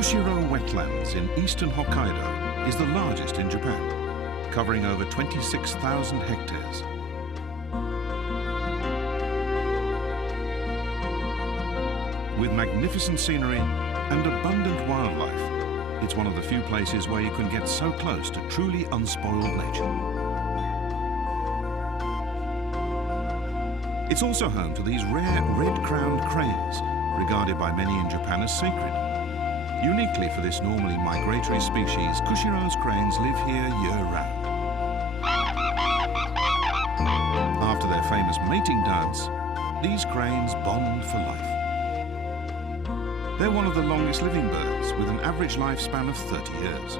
Kushiro Wetlands in eastern Hokkaido is the largest in Japan, covering over 26,000 hectares. With magnificent scenery and abundant wildlife, it's one of the few places where you can get so close to truly unspoiled nature. It's also home to these rare red-crowned cranes, regarded by many in Japan as sacred. Uniquely for this normally migratory species, Kushiro's cranes live here year-round. After their famous mating dance, these cranes bond for life. They're one of the longest living birds, with an average lifespan of 30 years.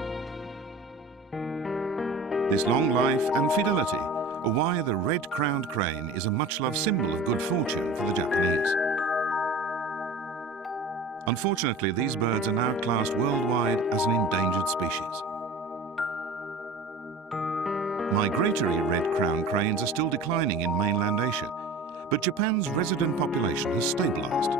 This long life and fidelity are why the red-crowned crane is a much-loved symbol of good fortune for the Japanese. Unfortunately, these birds are now classed worldwide as an endangered species. Migratory red-crowned cranes are still declining in mainland Asia, but Japan's resident population has stabilized.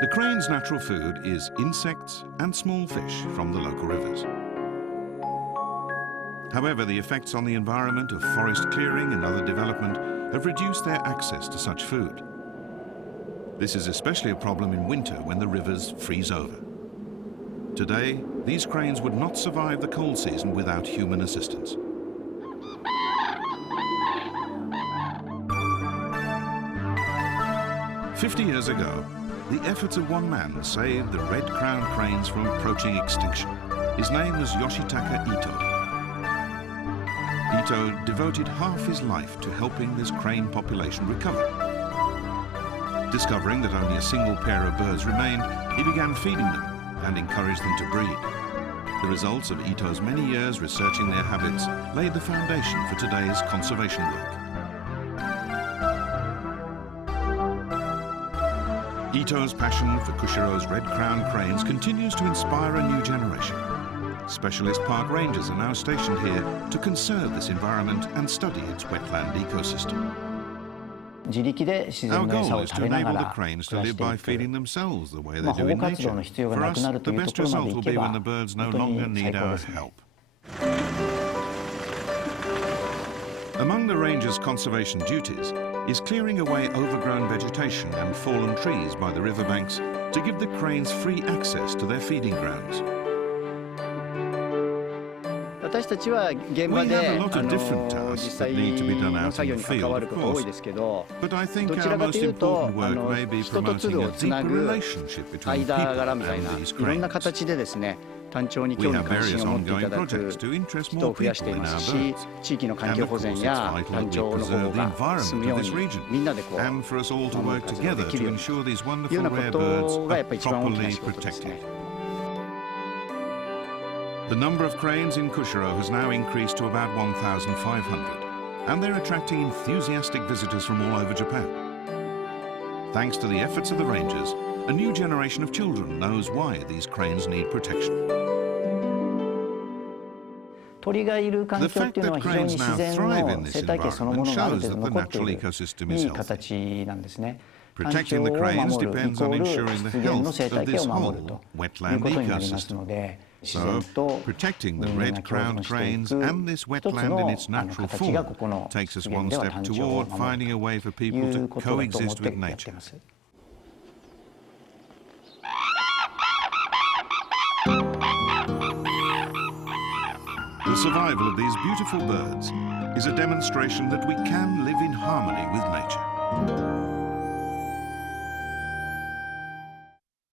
The crane's natural food is insects and small fish from the local rivers. However, the effects on the environment of forest clearing and other development have reduced their access to such food. This is especially a problem in winter when the rivers freeze over. Today, these cranes would not survive the cold season without human assistance. "50 years ago, the efforts of one man saved the red-crowned cranes from approaching extinction. His name was Yoshitaka Ito. Ito devoted half his life to helping this crane population recover. Discovering that only a single pair of birds remained, he began feeding them and encouraged them to breed. The results of Ito's many years researching their habits laid the foundation for today's conservation work. Ito's passion for Kushiro's red-crowned cranes continues to inspire a new generation. Specialist park rangers are now stationed here to conserve this environment and study its wetland ecosystem. Our goal is to enable the cranes to live by feeding themselves the way they do in nature. For us, the best result will be when the birds no longer need our help. Among the rangers' conservation duties is clearing away overgrown vegetation and fallen trees by the riverbanks to give the cranes free access to their feeding grounds. We have a lot of different tasks that need to be done out in the field, of course, but I think our most important work may be promoting a deeper relationship between people and these cranes. We have various ongoing projects to interest more people in our birds. And of course, it's vital that we preserve the environment of this region, and for us all to work together to ensure these wonderful rare birds are properly protected. The number of cranes in Kushiro has now increased to about 1,500, and they're attracting enthusiastic visitors from all over Japan. Thanks to the efforts of the rangers, a new generation of children knows why these cranes need protection. The fact that cranes now thrive in this environment shows that the natural ecosystem is healthy. Protecting the cranes depends on ensuring the health of this whole wetland ecosystem. So, protecting the red-crowned cranes and this wetland in its natural form takes us one step toward finding a way for people to coexist with nature. The survival of these beautiful birds is a demonstration that we can live in harmony with nature.